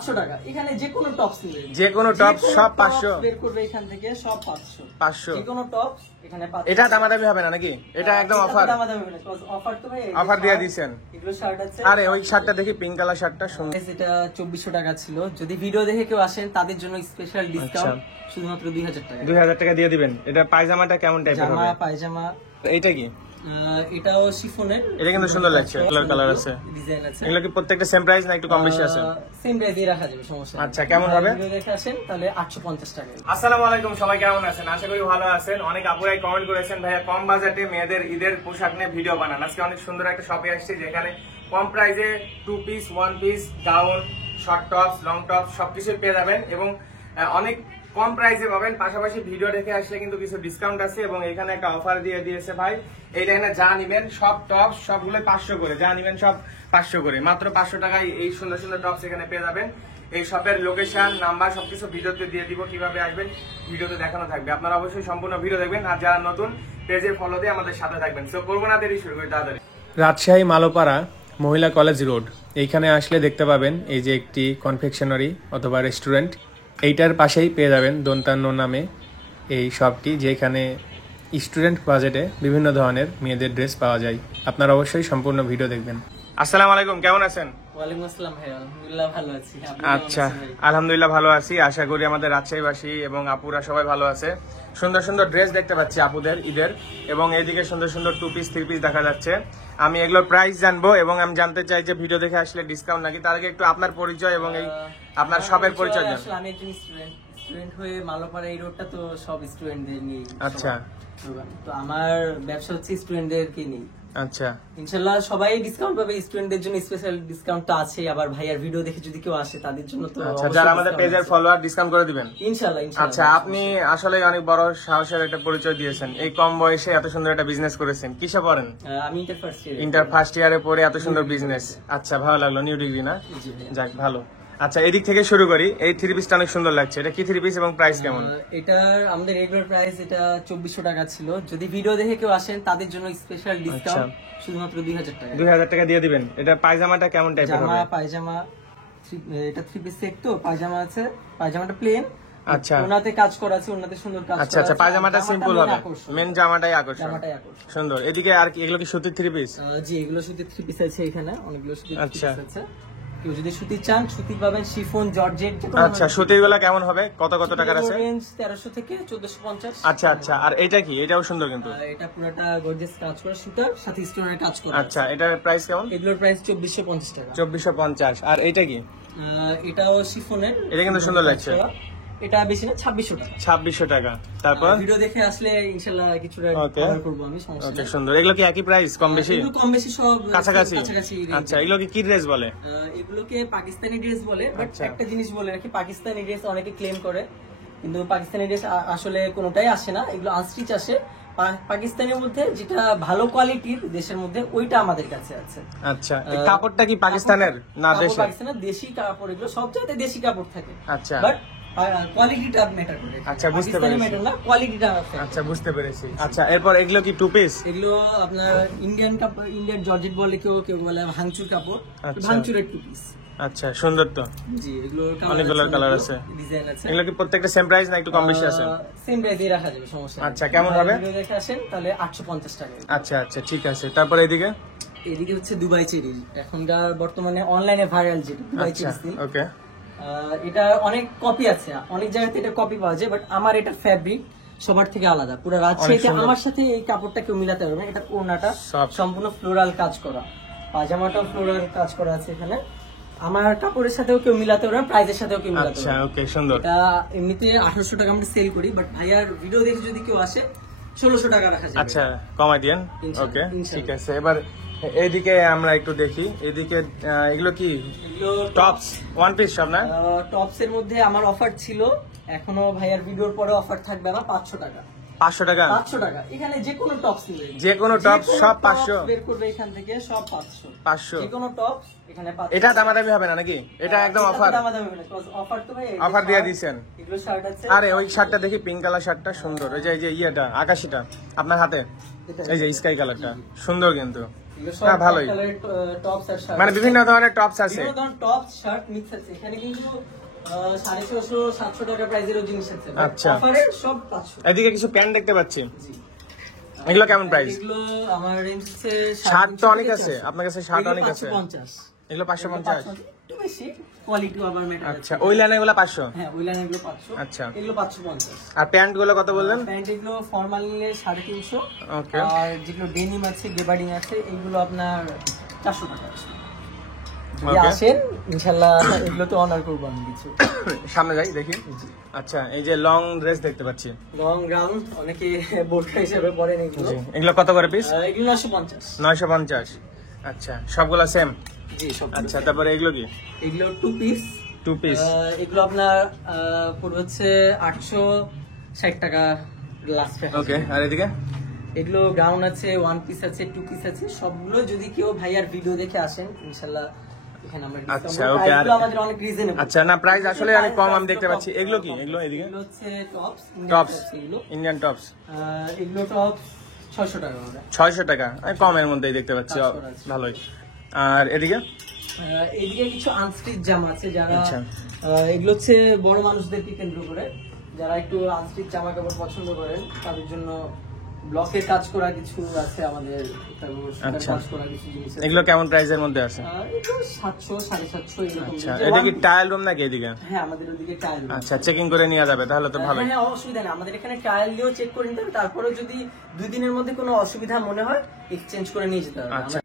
500 টাকা। এখানে যে কোনো টপস নিবে, যে কোনো টপস সব 500 বের করবে এখান থেকে, সব 500 যে কোনো টপস এখানে 500। এটা দামাদামি হবে না নাকি? এটা একদম অফার, দামাদামি হবে না, কজ অফার তো ভাই অফার দিয়ে দিবেন। এগুলো শার্ট আছে। আরে ওই শার্টটা দেখি, পিঙ্ক কালার শার্টটা সুন্দর। এটা 2400 টাকা ছিল। যদি ভিডিও দেখে কেউ আসেন তাদের জন্য স্পেশাল ডিসকাউন্ট শুধুমাত্র 2000 টাকা। 2000 টাকা দিয়ে দিবেন। এটা পায়জামাটা কেমন টাইপের হবে? জামা পায়জামা। এইটা কি? এটাও শিফনের। এটা কিন্তু সুন্দর লাগছে, কালার আছে, ডিজাইন আছে। এগুলো কি প্রত্যেকটা সেম প্রাইস না একটু কম বেশি আছে? সেম প্রাইসে রাখা যাবে, সমস্যা নেই। আচ্ছা, কেমন হবে? ভিডিও দেখে আসেন তাহলে 850 টাকা। আসসালামু আলাইকুম, সবাই কেমন আছেন? আশা করি ভালো আছেন। অনেক আপুরাই কমেন্ট করেছেন ভাইয়া কম বাজেটে মেয়েদের ঈদের পোশাক নিয়ে ভিডিও বানান। আজকে অনেক সুন্দর একটা শপে আসছে যেখানে কম প্রাইসে 2 piece 1 piece gown, short tops, long tops সবকিছু পেয়ে যাবেন এবং অনেক কম প্রাইসে পাবেন। পাশাপাশি ভিডিও দেখে আসলে কিন্তু কিছু ডিসকাউন্ট আছে এবং এখানে একটা অফার দিয়ে দিয়েছে ভাই। এই লাইনে যা নিবেন সব টপস সবগুলো 500 করে, যা নিবেন সব 500 করে, মাত্র 500 টাকায় এই সুন্দর সুন্দর টপস এখানে পেয়ে যাবেন। এই শপের লোকেশন, নাম্বার সবকিছু ভিডিওতে দিয়ে দিব, কিভাবে আসবেন ভিডিওতে দেখানো থাকবে। আপনারা অবশ্যই সম্পূর্ণ ভিডিও দেখবেন আর যারা নতুন পেজে ফলো দিয়ে আমাদের সাথে থাকবেন। সো করবো না দেরি, শুরু করি তাড়াতাড়ি। রাজশাহী মালোপাড়া মহিলা কলেজ রোড, এইখানে আসলে দেখতে পাবেন এই যে একটি কনফেকশনারি অথবা রেস্টুরেন্ট, এইটার পাশেই পেয়ে যাবেন দন্তান্ন নামে এই শপটি, যেখানে স্টুডেন্ট বাজেটে বিভিন্ন ধরনের মেয়েদের ড্রেস পাওয়া যায়। আপনারা অবশ্যই সম্পূর্ণ ভিডিও দেখবেন। আসসালামু আলাইকুম, কেমন আছেন? ওয়ালাইকুম আসসালাম ভাই, আলহামদুলিল্লাহ ভালো আছি। আচ্ছা, আলহামদুলিল্লাহ ভালো আছি। আশা করি আমাদের রাজশাহীবাসী এবং আপুরা সবাই ভালো আছে। সুন্দর সুন্দর ড্রেস দেখতে পাচ্ছি আপুদের ঈদের, এবং এইদিকে সুন্দর সুন্দর 2 পিস 3 পিস দেখা যাচ্ছে। আমি এগুলোর প্রাইস জানবো এবং আমি জানতে চাই যে ভিডিও দেখে আসলে ডিসকাউন্ট নাকি। তার আগে একটু আপনার পরিচয় এবং এই আপনার শপের পরিচয় জান। আসলে আমি একজন স্টুডেন্ট হয়ে মালোপাড়া এই রোডটা তো সব স্টুডেন্টদের নিয়ে। আচ্ছা, তো আমার ব্যবসা হচ্ছে স্টুডেন্টদেরকে নিয়ে। আচ্ছা, ইনশাআল্লাহ সবাই ডিসকাউন্ট পাবে, স্টুডেন্টদের জন্য স্পেশাল ডিসকাউন্ট তো আছে। আবার ভাইয়ার ভিডিও দেখে যদি কেউ আসে তাদের জন্য তো আচ্ছা, যারা আমাদের পেজের ফলোয়ার ডিসকাউন্ট করে দিবেন ইনশাআল্লাহ। আচ্ছা, আপনি আসলে অনেক বড় সাহসের একটা পরিচয় দিয়েছেন। এই কম বয়সে এত সুন্দর একটা বিজনেস করেছেন। কিসে পড়েন? আমি ইন্টার ফার্স্ট ইয়ারে পড়ে এত সুন্দর বিজনেস। আচ্ছা, ভালো লাগলো। নিউ ডিগ্রি না? যাক, ভালো। আচ্ছা, এদিক থেকে শুরু করি। এই 3 পিসটা অনেক সুন্দর লাগছে। এটা কি 3 পিস এবং প্রাইস কেমন? এটার আমাদের রেগুলার প্রাইস এটা 2400 টাকা ছিল। যদি ভিডিও দেখে কেউ আসেন তাদের জন্য স্পেশাল ডিসকাউন্ট শুধুমাত্র 2000 টাকা। 2000 টাকা দিয়ে দিবেন। এটা পায়জামাটা কেমন টাইপের হবে? জামা পায়জামা, এটা 3 পিস সেট তো। পায়জামা আছে, পায়জামাটা প্লেন। আচ্ছা, ওনাতে কাজ করা আছে, ওনাতে সুন্দর কাজ করা আছে। আচ্ছা আচ্ছা, পায়জামাটা সিম্পল হবে, মেন জামাটাই আকর্ষণ। সুন্দর। এদিকে আর কি, এগুলো কি সুতির 3 পিস? জি, এগুলো সুতির 3 পিস আছে এখানে, অনেকগুলো সুতির 3 পিস আছে। কেউ যদি সুতি চান সুতি পাবেন, শিফন, জর্জেট। আচ্ছা, সুতির গুলা কেমন হবে? কত কত টাকার আছে? রেঞ্জ 1300 থেকে 1450। আচ্ছা আচ্ছা, আর এটা কি? এটাও সুন্দর কিন্তু। এটা পুরোটা গর্জিয়াস কাজ করা, সুতার সাথে স্টোনের কাজ করা। আচ্ছা, এটার প্রাইস কেমন? এগুলোর প্রাইস 2450 টাকা। 2450। আর এটা কি? এটাও শিফনের। এটা কিন্তু সুন্দর লাগছে। এটা বেশি না, 2600 টাকা। 2600 টাকা। তারপর ভিডিও দেখে আসলে ইনশাআল্লাহ কিছুটা কভার করব আমি, সমস্যা নেই। সুন্দর। এগুলো কি একই প্রাইস, কম বেশি? এগুলো কম বেশি সব কাছাকাছি। range। আচ্ছা, এগুলো কি ড্রেস বলে? এগুলোকে পাকিস্তানি ড্রেস বলে। বাট একটা জিনিস বলে রাখি, পাকিস্তানি ড্রেস অনেকে ক্লেম করে, কিন্তু পাকিস্তানি ড্রেস আসলে কোনোটাই আসে না। এগুলো আনস্টিচ আসে। পাকিস্তানের মধ্যে যেটা ভালো কোয়ালিটির দেশের মধ্যে, ওইটা আমাদের কাছে আছে। আচ্ছা, এই কাপড়টা কি পাকিস্তানের না দেশি? পাকিস্তানের দেশি কাপড়, এগুলো সব জায়গায় দেশি কাপড় থাকে। আচ্ছা, বাট কোয়ালিটিটা ম্যাটার করে। আচ্ছা, বুঝতে পেরেছি। ম্যাটার না, কোয়ালিটিটা। আচ্ছা, বুঝতে পেরেছি। আচ্ছা, এরপর এগুলো কি 2 পিস? এগুলো আপনার ইন্ডিয়ান কাপড়, ইন্ডিয়ান জর্জেট বলে, কেউ বলে ভাঙচুর কাপড়। ভাঙচুরের 2 পিস। আচ্ছা, সুন্দর তো। জি, এগুলো অনেকগুলো কালার আছে, ডিজাইন আছে। এগুলো কি প্রত্যেকটা সেম প্রাইস না একটু কম বেশি আছে? সেম প্রাইসে রাখা যাবে, সমস্যা নেই। আচ্ছা, কেমন হবে? ভিডিও দেখে আসেন তাহলে 850 টাকা। আচ্ছা আচ্ছা, ঠিক আছে। তারপর এদিকে হচ্ছে দুবাই চেরি, এখনকার বর্তমানে অনলাইনে ভাইরাল যেটা দুবাই চেরি স্টিল। ওকে, এটা অনেক কপি আছে, অনেক জায়গাতে এটা কপি পাওয়া যায়, বাট আমার এটা ফ্যাব্রিক সবার থেকে আলাদা। পুরো রাজশাহীতে আমার সাথে এই কাপড়টা কেউ মিলাতে পারবে না। এটা ওড়নাটা সম্পূর্ণ ফ্লোরাল কাজ করা, পাজামাটাও ফ্লোরাল কাজ করা আছে এখানে। আমার কাপড়ের সাথেও কেউ মিলাতে পারবে না, প্রাইসের সাথেও কেউ মিলাতে পারবে না। আচ্ছা, ওকে, সুন্দর। এটা এমনিতে 1800 টাকা আমরা সেল করি, বাট ভাইয়ার ভিডিও দেখে যদি কেউ আসে 1600 টাকা রাখা যাবে। আচ্ছা, কমাই দিয়েন। ওকে, ঠিক আছে। এবার এইদিকে আমরা একটু দেখি। এদিকে এগুলো কি? টপস, 1 পিস সব না? টপস এর মধ্যে আমার অফার ছিল, এখনো ভাইয়ার ভিডিওর পরে অফার থাকবে না, 500 টাকা। 500 টাকা? 500 টাকা। এখানে যে কোনো টপস নিবে, যে কোনো টপস সব 500 বের করবে এখান থেকে, সব 500 যে কোনো টপস এখানে 500। এটা দামাদামি হবে না নাকি? এটা একদম অফার, দামাদামি হবে না, কজ অফার তো ভাই অফার দিয়ে দিবেন। এগুলো শার্ট আছে। আরে ওই শার্টটা দেখি, পিঙ্ক কালার শার্টটা সুন্দর। এই যে ইয়েটা আকাশিটা আপনার হাতে, এই যে স্কাই কালারটা সুন্দর কিন্তু। এগুলো সব ভালোই কালারের টপস আর শার্ট, মানে বিভিন্ন ধরনের টপস আছে, বিভিন্ন ধরনের টপস শার্ট মিক্স আছে এখানে, কিন্তু 650-700 টাকা প্রাইসেরও জিনিস আছে। আচ্ছা। অফারে সব 500। এদিকে কিছু প্যান্ট দেখতে পাচ্ছি, জি। এগুলো কেমন প্রাইস? এগুলো আমার রেঞ্জ হচ্ছে শার্ট তো অনেক আছে আপনার কাছে, শার্ট অনেক আছে, 550। এগুলো 550, একটু বেশি কোয়ালিটি আবার ম্যাটার। আচ্ছা ওই লাইনে এগুলো 500, হ্যাঁ ওই লাইনে এগুলো 500, আচ্ছা এগুলো 550। আর প্যান্ট গুলো কত বললেন? প্যান্ট এগুলো ফর্মাল নিলে 350, ওকে, আর যেগুলো ডেনিম আছে গেবার্ডিং আছে এগুলো আপনার 400 টাকা আছে। যদি Okay. আসেন ইনশাআল্লাহ এগুলো তো অনার করব আমি কিছু। সামনে যাই দেখি। আচ্ছা এই যে লং ড্রেস দেখতে পাচ্ছি, লং গাউন অনেকে বোরকা হিসেবে পরেন এগুলো। জি এগুলো কত করে পিস? এগুলো 950। 950, আচ্ছা সবগুলো সেম। জি সব। আচ্ছা তারপরে এগুলো কি? এগুলো 2 পিস। 2 পিস, এগুলো আপনার পড়বে হচ্ছে 860 টাকা লাস্ট। ওকে, আর এদিকে এগুলো গাউন আছে, 1 পিস আছে, 2 পিস আছে, সবগুলো যদি কেউ ভাইয়ার ভিডিও দেখে আসেন ইনশাআল্লাহ এখানে আমরা ডিসকাউন্ট আচ্ছা, করব। okay, আর প্রাইসগুলো আমাদের অনেক রিজনেবল। আচ্ছা না প্রাইস আসলে অনেক কম আমি দেখতে পাচ্ছি। এগুলো কি? এগুলো এদিকে এগুলো হচ্ছে টপস, টপস, এগুলো ইন্ডিয়ান টপস, এগুলো টপস 600 টাকা করে। 600 টাকা, আমি কমের মধ্যেই দেখতে পাচ্ছি, কাজ করা আছে। ভালোই। আর এদিকে এদিকে কিছু আনস্টিচ জামা আছে, যারা আচ্ছা। এগুলো হচ্ছে বড় মানুষদেরকে কেন্দ্র করে, যারা একটু আনস্টিচ জামা কাপড় পছন্দ করেন তাদের জন্য ব্লকের কাজ করা কিছু আছে আমাদের, তারপর সুতার আচ্ছা। কাজ করা কিছু জিনিস আছে। এগুলো কেমন প্রাইসের মধ্যে আছে? এগুলো 700 750 এরকম। আচ্ছা এটা কি ট্রায়াল রুম নাকি এদিকে? হ্যাঁ আমাদের ওদিকে ট্রায়াল। আচ্ছা চেকিং করে নিয়ে যাবে তাহলে তো ভালোই। হ্যাঁ অসুবিধা নেই, আমাদের এখানে ট্রায়াল দিয়েও চেক করে নিতে হবে, তারপরে যদি 2 দিনের মধ্যে কোনো অসুবিধা মনে হয় এক্সচেঞ্জ করে নিয়ে যেতে হবে। আচ্ছা।